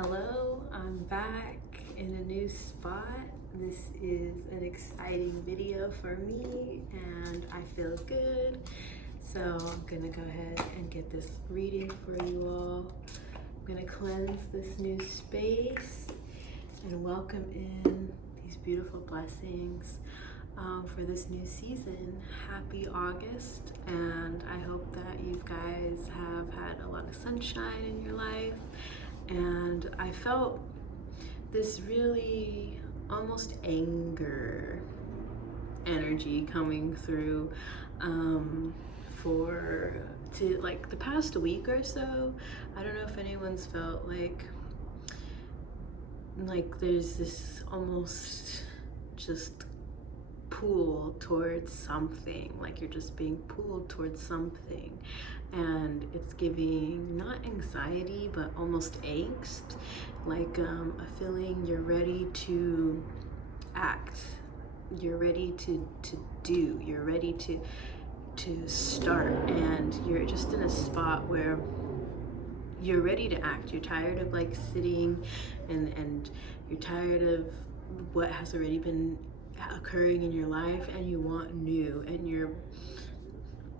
Hello, I'm back in a new spot. This is an exciting video for me and I feel good. So I'm gonna go ahead and get this reading for you all. I'm gonna cleanse this new space and welcome in these beautiful blessings for this new season. Happy August, and I hope that you guys have had a lot of sunshine in your life. And I felt this really almost anger energy coming through for like the past week or so. I don't know if anyone's felt like there's this almost just pull towards something, like you're just being pulled towards something, and it's giving not anxiety but almost angst, like a feeling you're ready to act, you're ready to do, you're ready to start, and you're just in a spot where you're ready to act. You're tired of like sitting and you're tired of what has already been occurring in your life, and you want new, and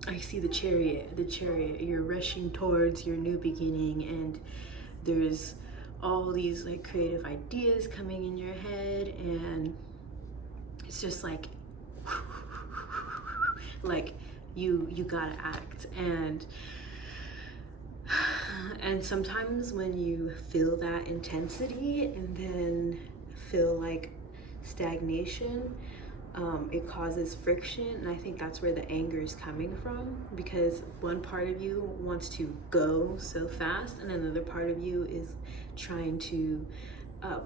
I see the chariot, you're rushing towards your new beginning, and there's all these like creative ideas coming in your head, and it's just like like you gotta act. And sometimes when you feel that intensity and then feel like stagnation, it causes friction, and I think that's where the anger is coming from, because one part of you wants to go so fast and another part of you is trying to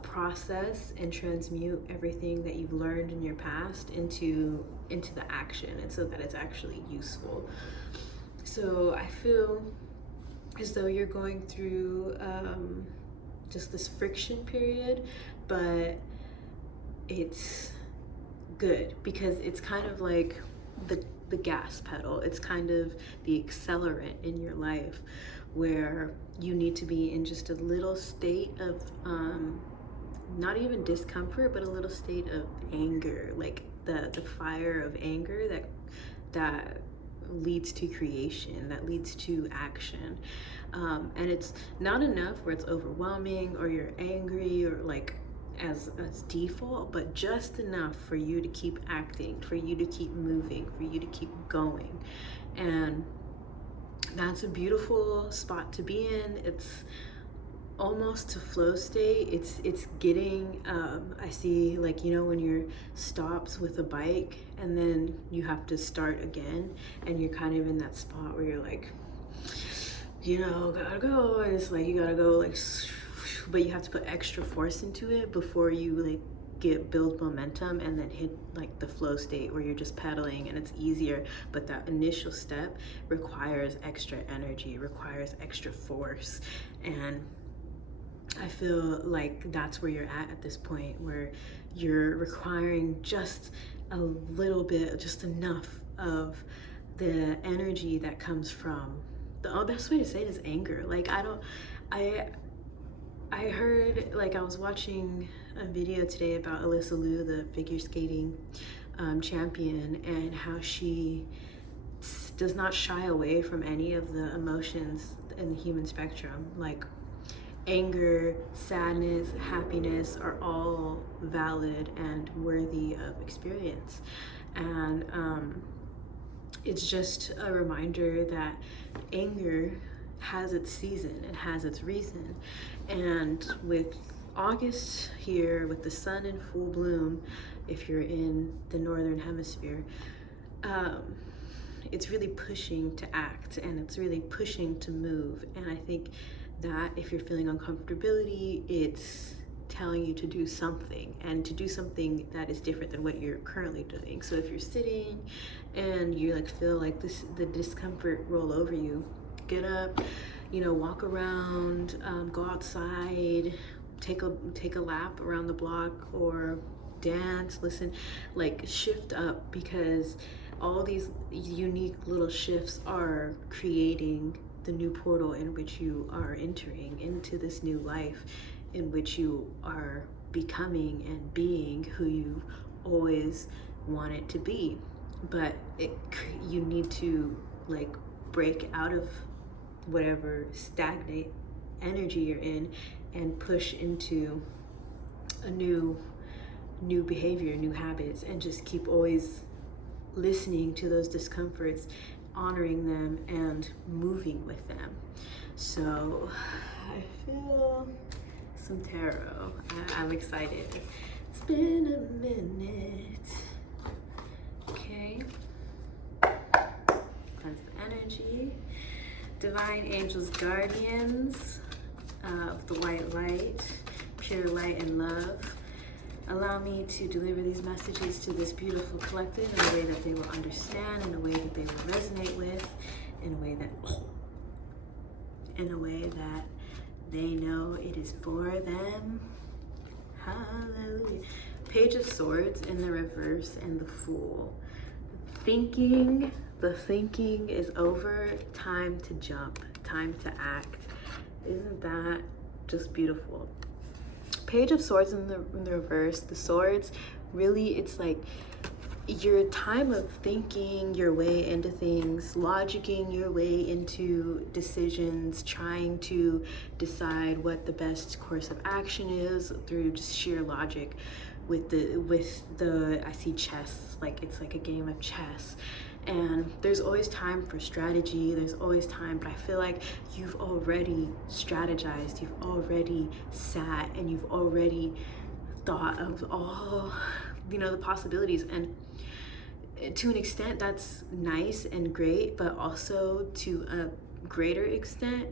process and transmute everything that you've learned in your past into the action, and so that it's actually useful. So I feel as though you're going through just this friction period, but it's good because it's kind of like the gas pedal. It's kind of the accelerant in your life, where you need to be in just a little state of not even discomfort, but a little state of anger, like the fire of anger that leads to creation, that leads to action. And it's not enough where it's overwhelming or you're angry or like as default, but just enough for you to keep acting, for you to keep moving, for you to keep going. And that's a beautiful spot to be in. It's almost to flow state. It's getting I see, like, you know, when you're stopped with a bike and then you have to start again, and you're kind of in that spot where you're like, you know, gotta go, and it's like you gotta go like, but you have to put extra force into it before you like build momentum and then hit like the flow state where you're just pedaling and it's easier. But that initial step requires extra energy, requires extra force, and I feel like that's where you're at this point, where you're requiring just a little bit, just enough of the energy that comes from the best way to say it is anger. Like I heard, like, I was watching a video today about Alyssa Liu, the figure skating champion, and how she does not shy away from any of the emotions in the human spectrum. Like anger, sadness, happiness are all valid and worthy of experience. And it's just a reminder that anger has its season, it has its reason. And with August here, with the sun in full bloom, if you're in the northern hemisphere, it's really pushing to act, and it's really pushing to move. And I think that if you're feeling uncomfortability, it's telling you to do something, and to do something that is different than what you're currently doing. So if you're sitting and you like feel like the discomfort roll over you, get up, you know, walk around, go outside, take a lap around the block, or dance, listen, like shift up, because all these unique little shifts are creating the new portal in which you are entering into this new life. in which you are becoming and being who you always want it to be. But you need to like break out of whatever stagnant energy you're in and push into a new behavior, new habits, and just keep always listening to those discomforts, honoring them, and moving with them. So I feel some tarot. I'm excited. It's been a minute. Okay. Cleanse the energy. Divine angels, guardians of the white light, pure light and love. Allow me to deliver these messages to this beautiful collective in a way that they will understand, in a way that they will resonate with, in a way that they know it is for them. Hallelujah. Page of Swords in the reverse and the Fool. The thinking is over. Time to jump, time to act. Isn't that just beautiful? Page of Swords in the reverse, the swords, really, it's like your time of thinking your way into things, logicking your way into decisions, trying to decide what the best course of action is through just sheer logic. With the I see chess, like it's like a game of chess. And there's always time for strategy, there's always time, but I feel like you've already strategized, you've already sat, and you've already thought of all, the possibilities. And to an extent, that's nice and great, but also to a greater extent,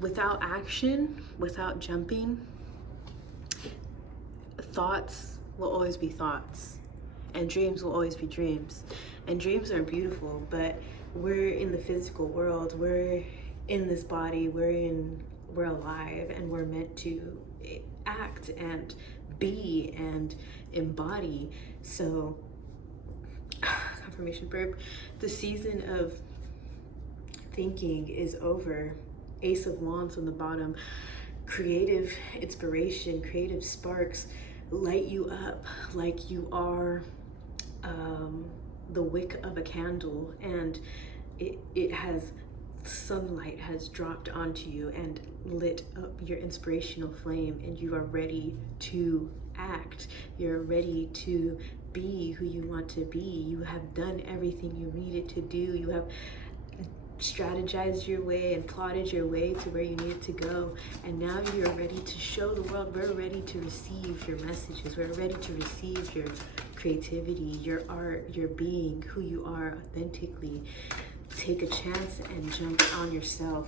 without action, without jumping, thoughts will always be thoughts, and dreams will always be dreams. And dreams are beautiful, but we're in the physical world, we're in this body, we're alive, and we're meant to act and be and embody. So confirmation verb, the season of thinking is over. Ace of Wands on the bottom. Creative inspiration, creative sparks light you up like you are the wick of a candle, and it has sunlight has dropped onto you and lit up your inspirational flame, and you are ready to act. You're ready to be who you want to be. You have done everything you needed to do. You have strategized your way and plotted your way to where you needed to go, and now you're ready to show the world. We're ready to receive your messages. We're ready to receive your creativity, your art, your being who you are authentically. Take a chance and jump on yourself.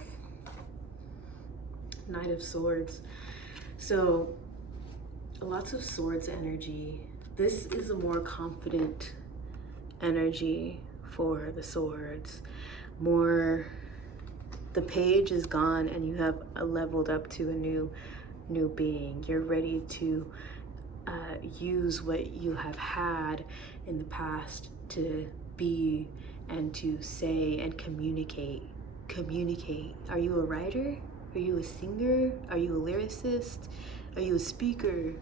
Knight of Swords. So lots of swords energy. This is a more confident energy for the swords. More, the page is gone and you have leveled up to a new being. You're ready to use what you have had in the past to be and to say and communicate. Are you a writer? Are you a singer? Are you a lyricist? Are you a speaker?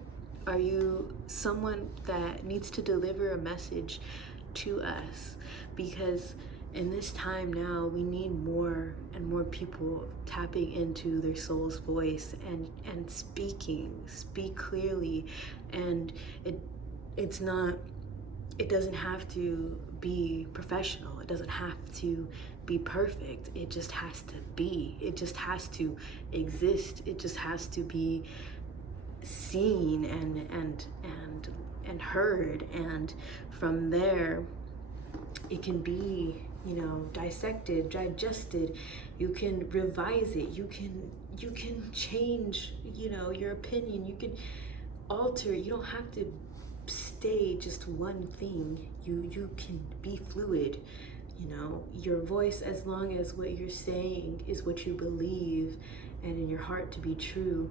Are you someone that needs to deliver a message to us? Because in this time now, we need more and more people tapping into their soul's voice and speak clearly. And it doesn't have to be professional. It doesn't have to be perfect. It just has to be. It just has to exist. It just has to be seen and heard. And from there, it can be, dissected, digested. You can revise it. You can change, your opinion. You can alter. You don't have to stay just one thing. You can be fluid. Your voice, as long as what you're saying is what you believe and in your heart to be true,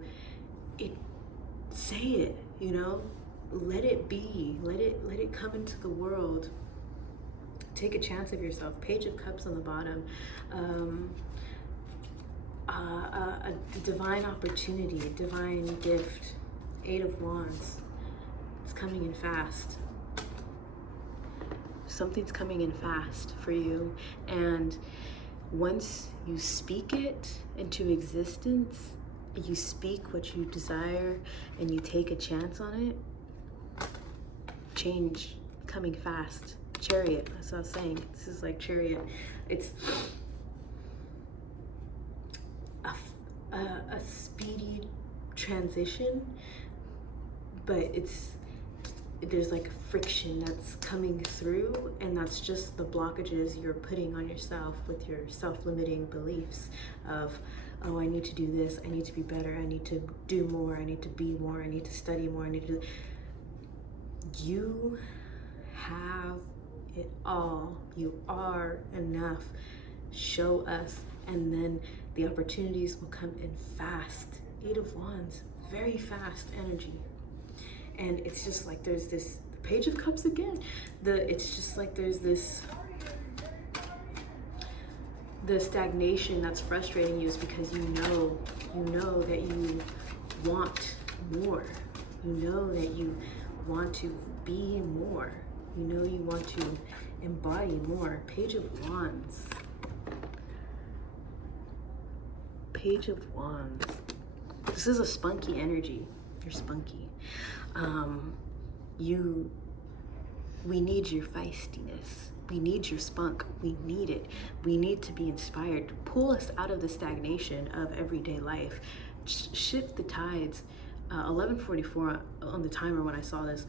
say it. Let it be. Let it come into the world. Take a chance of yourself. Page of Cups on the bottom. a divine opportunity, a divine gift. Eight of Wands. It's coming in fast. Something's coming in fast for you. And once you speak it into existence, you speak what you desire and you take a chance on it, change coming fast. Chariot, that's what I was saying. This is like Chariot. It's a speedy transition, but there's like friction that's coming through, and that's just the blockages you're putting on yourself with your self-limiting beliefs of, oh, I need to do this, I need to be better, I need to do more, I need to be more, I need to study more, I need to do. You have it all. You are enough. Show us, and then the opportunities will come in fast. Eight of Wands, very fast energy. And it's just like there's this Page of Cups again. It's just like there's this, the stagnation that's frustrating you is because you know that you want more. You know that you want to be more. You know you want to embody more. Page of Wands. Page of Wands. This is a spunky energy. You're spunky. We need your feistiness. We need your spunk. We need it. We need to be inspired to pull us out of the stagnation of everyday life. Shift the tides. 11:44 on the timer when I saw this.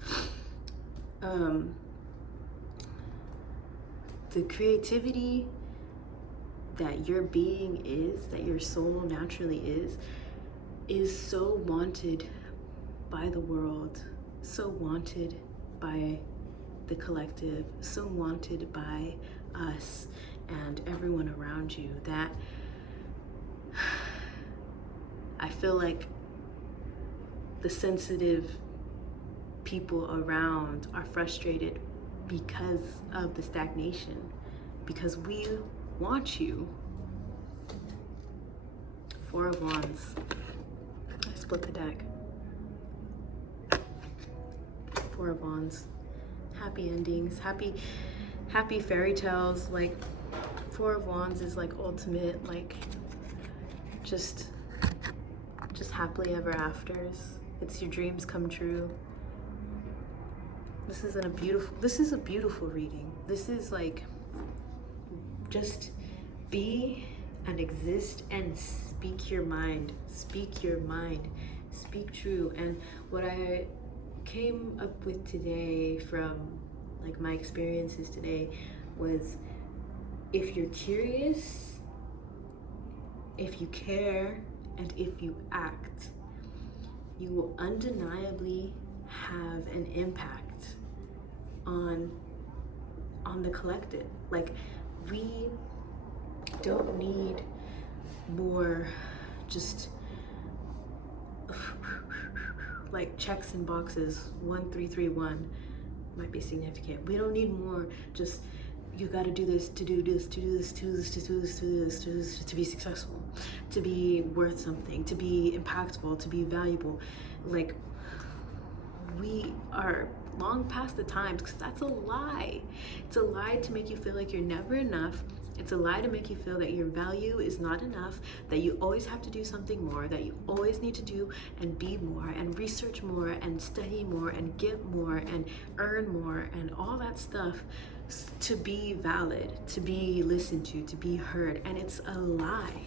The creativity that your being is, that your soul naturally is so wanted by the world, so wanted by the collective, so wanted by us and everyone around you, that I feel like the sensitive people around are frustrated because of the stagnation, because we want you. Four of Wands. I split the deck. Four of Wands. Happy endings, happy fairy tales. Like Four of Wands is like ultimate, like just happily ever afters. It's your dreams come true. This is a beautiful reading. This is like, just be and exist and speak your mind. Speak your mind. Speak true. And what I came up with today from like my experiences today was, if you're curious, if you care, and if you act, you will undeniably have an impact on the collective. Like, we don't need more just like checks and boxes. 1331 might be significant. We don't need more just, you got to do this, to do this, to do this, to do this, to do this, to do this, to do this, to be successful, to be worth something, to be impactful, to be valuable. Like, we are long past the times, because that's a lie. It's a lie to make you feel like you're never enough. It's a lie to make you feel that your value is not enough, that you always have to do something more, that you always need to do and be more and research more and study more and get more and earn more and all that stuff to be valid, to be listened to be heard. And it's a lie.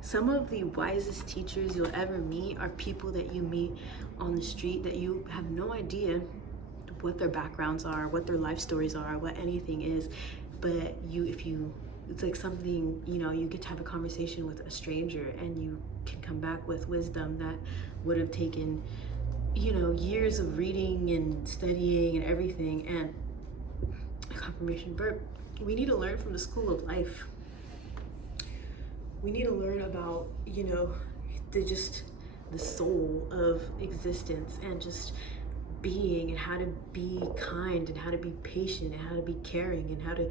Some of the wisest teachers you'll ever meet are people that you meet on the street that you have no idea what their backgrounds are, what their life stories are, what anything is. But it's like something, you get to have a conversation with a stranger and you can come back with wisdom that would have taken, years of reading and studying and everything. And confirmation verb, we need to learn from the school of life. We need to learn about, the soul of existence and just being, and how to be kind, and how to be patient, and how to be caring, and how to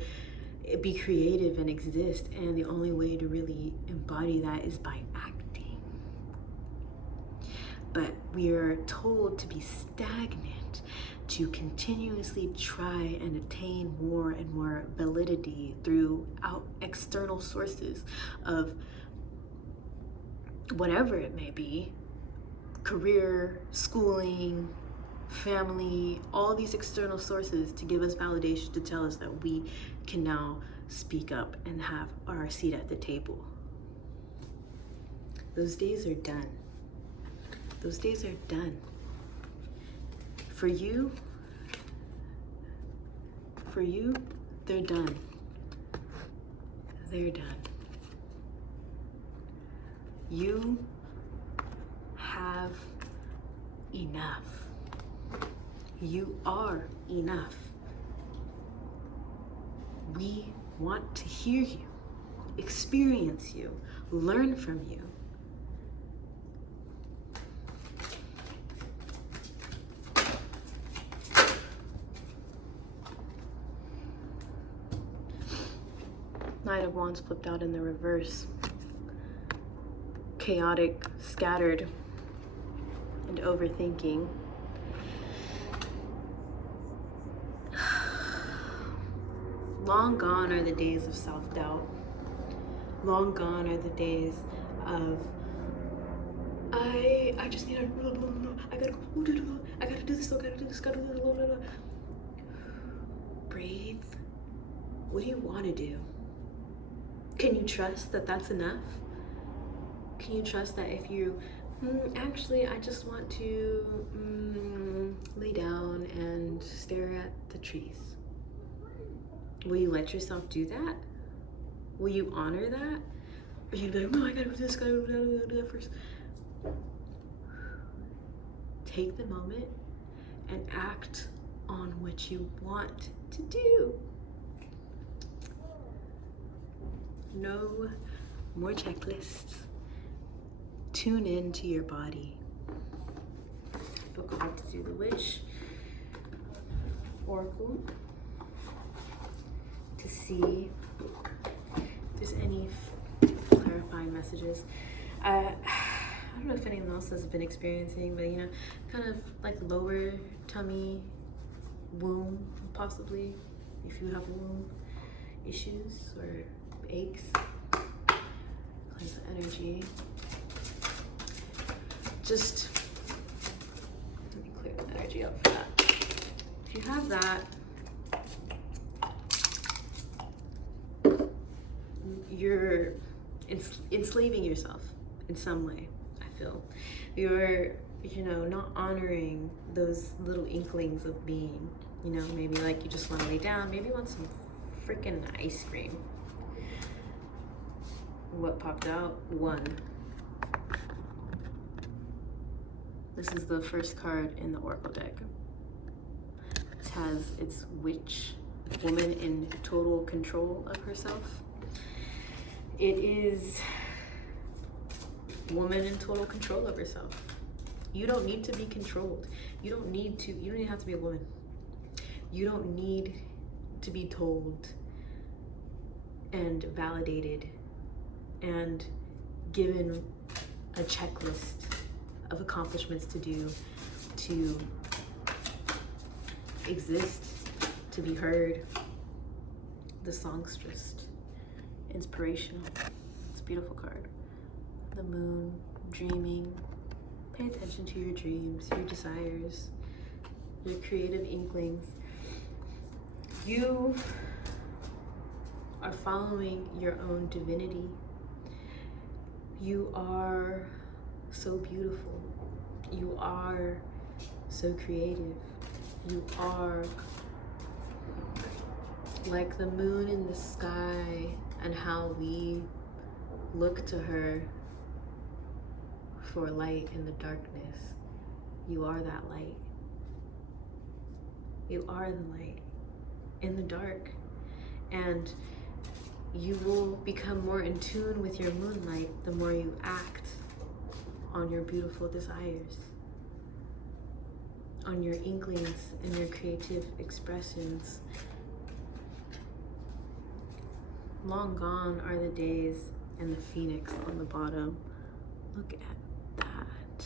be creative and exist. And the only way to really embody that is by acting. But we are told to be stagnant, to continuously try and attain more and more validity through external sources of whatever it may be, career, schooling, family, all these external sources to give us validation, to tell us that we can now speak up and have our seat at the table. Those days are done. Those days are done. For you, they're done. They're done. You have enough. You are enough. We want to hear you, experience you, learn from you. Knight of Wands flipped out in the reverse. Chaotic, scattered, and overthinking. Long gone are the days of self-doubt. Long gone are the days of I just need to I gotta do this, gotta do this. Breathe. What do you want to do? Can you trust that that's enough? Can you trust that if you actually I just want to lay down and stare at the trees? Will you let yourself do that? Will you honor that? Or you'd be like, no, I gotta do this, gotta do that first. Take the moment and act on what you want to do. No more checklists. Tune in to your body. I feel called to do the Wish Oracle to see if there's any clarifying messages. I don't know if anyone else has been experiencing, but kind of like lower tummy, womb, possibly, if you have womb issues or aches. Cleanse the energy. Just let me clear the energy up for that. If you have that, you're enslaving yourself in some way. I feel you're not honoring those little inklings of being. Maybe like you just want to lay down, maybe you want some freaking ice cream. What popped out? 1. This is the first card in the Oracle deck. It has its Witch, woman in total control of herself. It is woman in total control of herself. You don't need to be controlled. You don't even have to be a woman. You don't need to be told and validated and given a checklist of accomplishments to do, to exist, to be heard. The song's just inspirational. It's a beautiful card. The moon, dreaming. Pay attention to your dreams, your desires, your creative inklings. You are following your own divinity. You are so beautiful. You are so creative. You are like the moon in the sky, and how we look to her for light in the darkness. You are that light. You are the light in the dark. And you will become more in tune with your moonlight the more you act on your beautiful desires, on your inklings and your creative expressions. Long gone are the days and the phoenix on the bottom. Look at that.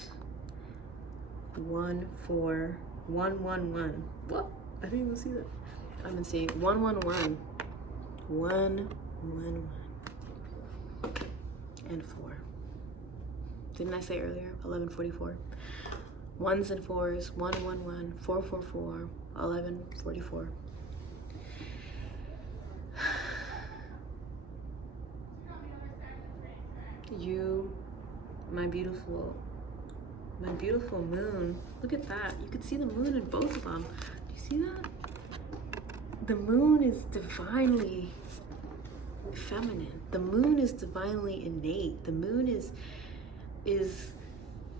1 4 1 1 1. What? I didn't even see that. I'm gonna see 1 1 1 1 1 1 and 4. Didn't I say earlier? 1144. Ones and fours. 1 1 1 4 4 4 1144. You, my beautiful moon. Look at that. You could see the moon in both of them. Do you see that? The moon is divinely feminine. The moon is divinely innate. The moon is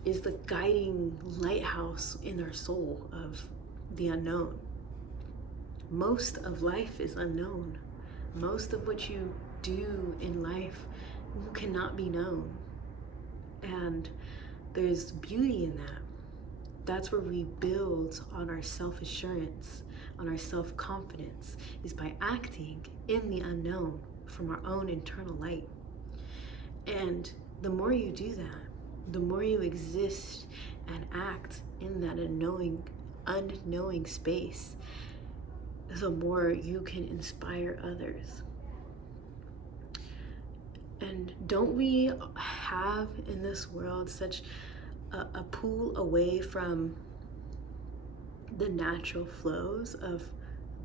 the guiding lighthouse in our soul of the unknown. Most of life is unknown. Most of what you do in life cannot be known. And there's beauty in that. That's where we build on our self-assurance, on our self-confidence, is by acting in the unknown from our own internal light. And the more you do that, the more you exist and act in that unknowing space, the more you can inspire others. And don't we have in this world such a pull away from the natural flows of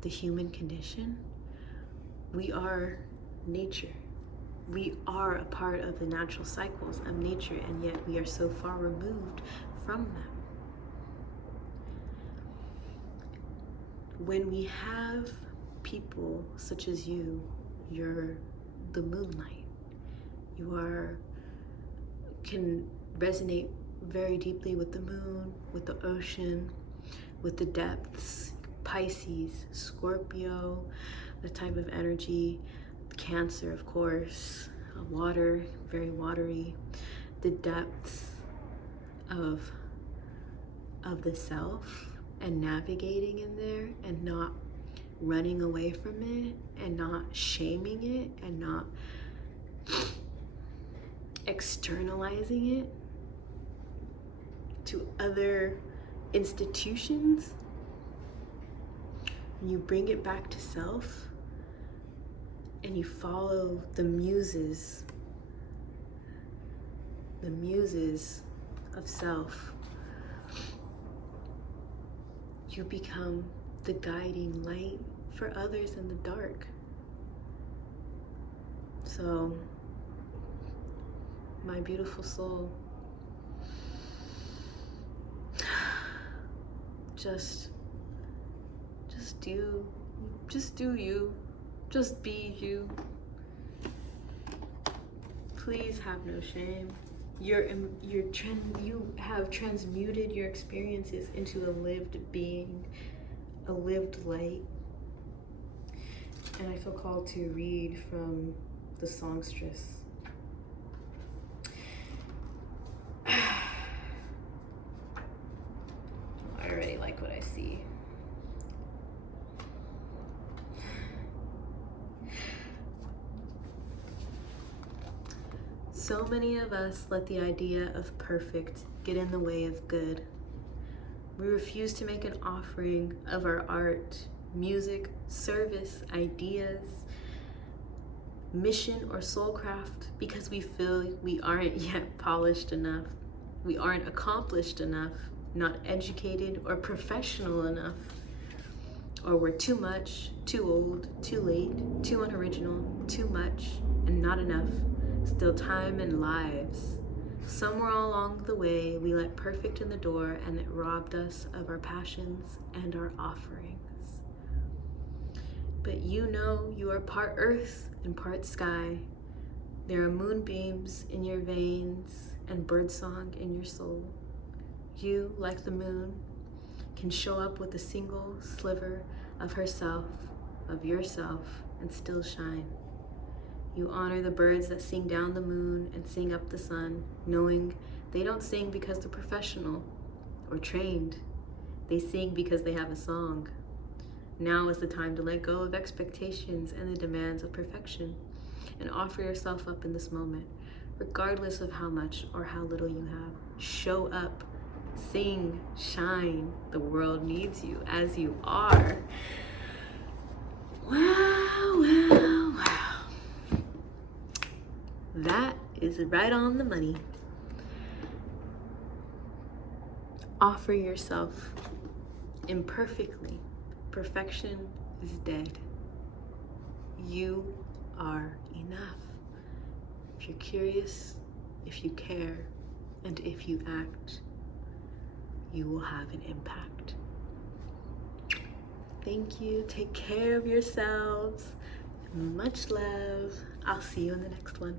the human condition? We are nature. We are a part of the natural cycles of nature, and yet we are so far removed from them. When we have people such as you, you're the moonlight. You can resonate very deeply with the moon, with the ocean, with the depths. Pisces, Scorpio, the type of energy. Cancer, of course, water, very watery. The depths of the self, and navigating in there and not running away from it and not shaming it and not externalizing it to other institutions. You bring it back to self and you follow the muses of self. You become the guiding light for others in the dark. So, my beautiful soul, just do you. Just be you. Please have no shame. You have transmuted your experiences into a lived being, a lived light. And I feel called to read from the songstress. I already like what I see. So many of us let the idea of perfect get in the way of good. We refuse to make an offering of our art, music, service, ideas, mission, or soulcraft because we feel we aren't yet polished enough. We aren't accomplished enough, not educated or professional enough. Or we're too much, too old, too late, too unoriginal, too much, and not enough. Still time and lives. Somewhere along the way, we let perfect in the door and it robbed us of our passions and our offerings. But you know you are part earth and part sky. There are moonbeams in your veins and birdsong in your soul. You, like the moon, can show up with a single sliver of herself, of yourself, and still shine. You honor the birds that sing down the moon and sing up the sun, knowing they don't sing because they're professional or trained. They sing because they have a song. Now is the time to let go of expectations and the demands of perfection. and offer yourself up in this moment, regardless of how much or how little you have. Show up, sing, shine. The world needs you as you are. Wow, wow, wow. That is right on the money. Offer yourself imperfectly. Perfection is dead. You are enough. If you're curious, if you care, and if you act, you will have an impact. Thank you. Take care of yourselves. Much love. I'll see you in the next one.